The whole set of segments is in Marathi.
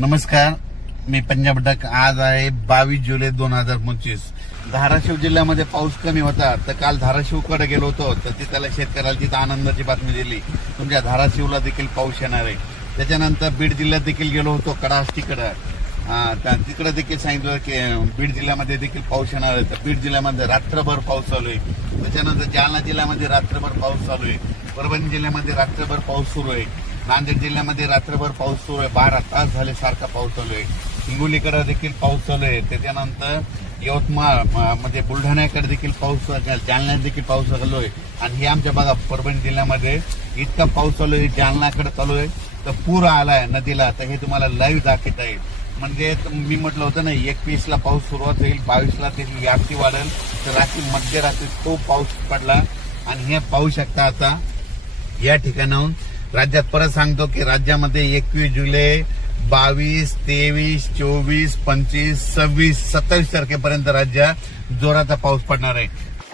नमस्कार, मी पंजाब डक। आज आहे 22 जुलै 2025। धाराशिव जिल्ह्यामध्ये पाऊस कमी होता, तर काल धाराशिवकडे गेलो होतो, तर तिथल्या शेतकऱ्याला तिथं आनंदाची बातमी दिली, तुमच्या धाराशिवला देखील पाऊस येणार आहे। त्याच्यानंतर बीड जिल्ह्यात देखील गेलो होतो, कडाष्टीकडे, तिकडे देखील सांगितलं की बीड जिल्ह्यामध्ये देखील पाऊस येणार आहे। तर बीड जिल्ह्यामध्ये रात्रभर पाऊस चालू आहे। त्याच्यानंतर जालना जिल्ह्यामध्ये रात्रभर पाऊस चालू आहे। परभणी जिल्ह्यामध्ये रात्रभर पाऊस सुरू आहे। नांदेड जिल्ह्यामध्ये रात्रभर पाऊस सुरू आहे। 12 तास झाले सारखा पाऊस चालू आहे। हिंगोलीकडे देखील पाऊस चालू आहे। त्याच्यानंतर यवतमाळ म्हणजे बुलढाण्याकडे देखील पाऊस, जालन्यात देखील पाऊस चालू आहे। आणि हे आमच्या बघा परभणी जिल्ह्यामध्ये इतका पाऊस चालू आहे, जालन्याकडे चालू आहे, तर पूर आलाय नदीला। तर हे तुम्हाला लाईव्ह दाखवत आहे। म्हणजे मी म्हटलं होतं ना, 21 ला पाऊस सुरुवात होईल, 22 ला त्याची व्याप्ती वाढेल, तर रात्री मध्यरात्री तो पाऊस पडला। आणि हे पाहू शकता आता या ठिकाणाहून राज्यात। परत सांगतो की राज्यामध्ये 21 जुलै, 22, 23, 24, 25, 26, 27 तारखेपर्यंत राज्यात जोराचा पाऊस पडणार आहे।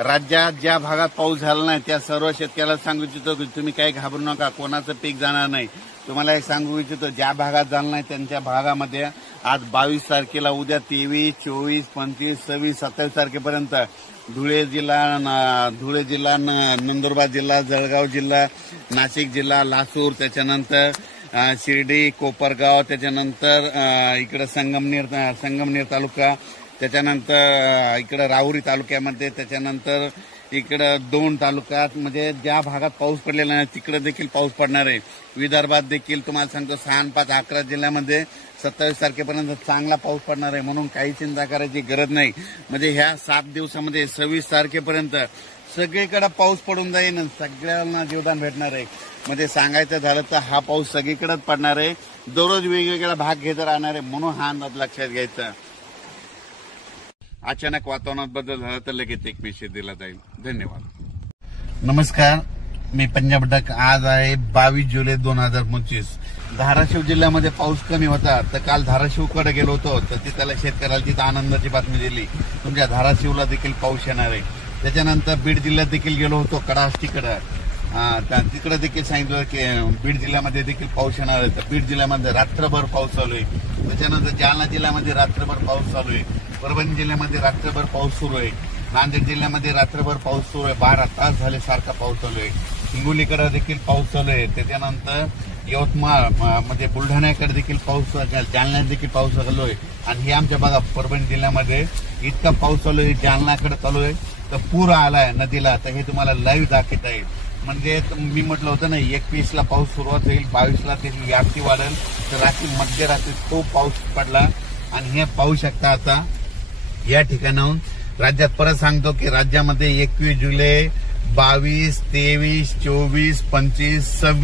राज्यात ज्या भागात पाऊस झाला नाही त्या सर्व शेतकऱ्याला सांगू इच्छितो की तुम्ही काही घाबरू नका, कोणाचं पीक जाणार नाही। तुम्हाला एक सांगू इच्छितो, ज्या भागात झालं नाही त्यांच्या भागामध्ये आज 22 तारखेला, उद्या 23, 24, 25, 26, 27 तारखेपर्यंत धुळे जिल्हा, नंदुरबार जिल्हा, जळगाव जिल्हा, नाशिक जिल्हा, लासूर, त्याच्यानंतर शिर्डी, कोपरगाव, त्याच्यानंतर इकडे संगमनेर तालुका, त्याच्यानंतर इकडे राहुरी तालुक्यामध्ये, त्याच्यानंतर इकडे 2 तालुक्यात, म्हणजे ज्या भागात पाऊस पडलेला नाही तिकडे देखील पाऊस पडणार आहे। विदर्भात देखील तुम्हाला सांगतो 6, 5, 11 जिल्ह्यामध्ये 27 तारखेपर्यंत चांगला पाऊस पडणार आहे, म्हणून काही चिंता करायची गरज नाही। म्हणजे ह्या 7 दिवसामध्ये 26 तारखेपर्यंत सगळीकडे पाऊस पडून जाईल आणि सगळ्यांना जीवदान भेटणार आहे। म्हणजे सांगायचं झालं तर हा पाऊस सगळीकडेच पडणार आहे, दररोज वेगवेगळा भाग घेत राहणार आहे, म्हणून हा अंदाज लक्षात घ्यायचा। अचानक वातावरणात बदल झाला तर लगेच एक मेसेज दिला जाईल। धन्यवाद। नमस्कार, मी पंजाब डक। आज आहे 22 जुलै 2025। धाराशिव जिल्ह्यामध्ये पाऊस कमी होता, तर काल धाराशिवकडे गेलो होतो, तर तिथल्या शेतकऱ्याला तिथं आनंदाची बातमी दिली, तुमच्या धाराशिवला देखील पाऊस येणार आहे। त्याच्यानंतर बीड जिल्ह्यात देखील गेलो होतो, कडाष्टीकडे, तिकडे देखील सांगितलं की बीड जिल्ह्यामध्ये देखील पाऊस येणार आहे। तर बीड जिल्ह्यामध्ये रात्रभर पाऊस चालू आहे। त्याच्यानंतर जालना जिल्ह्यामध्ये रात्रभर पाऊस चालू आहे। परभणी जिल्ह्यामध्ये रात्रभर पाऊस सुरू आहे। नांदेड जिल्ह्यामध्ये रात्रभर पाऊस सुरू आहे। 12 तास झाले सारखा पाऊस चालू आहे। हिंगोलीकडे देखील पाऊस चालू आहे। त्याच्यानंतर यवतमाळ म्हणजे बुलढाण्याकडे देखील पाऊस, जालन्यात देखील पाऊस चालू आहे। आणि हे आमच्या बघा परभणी जिल्ह्यामध्ये इतका पाऊस चालू आहे, जालन्याकडे चालू आहे, तर पूर आलाय नदीला। तर हे तुम्हाला लाईव्ह दाखवत आहे। म्हणजे मी म्हटलं होतं ना, 21 ला पाऊस सुरुवात होईल, 22 ला त्याची व्याप्ती वाढेल, तर रात्री मध्यरात्री तो पाऊस पडला। आणि हे पाहू शकता आता या ठिकाणाहून राज्यात। परत सांगतो की राज्यामध्ये 21 जुलै, 22, 23, 24, 25, 26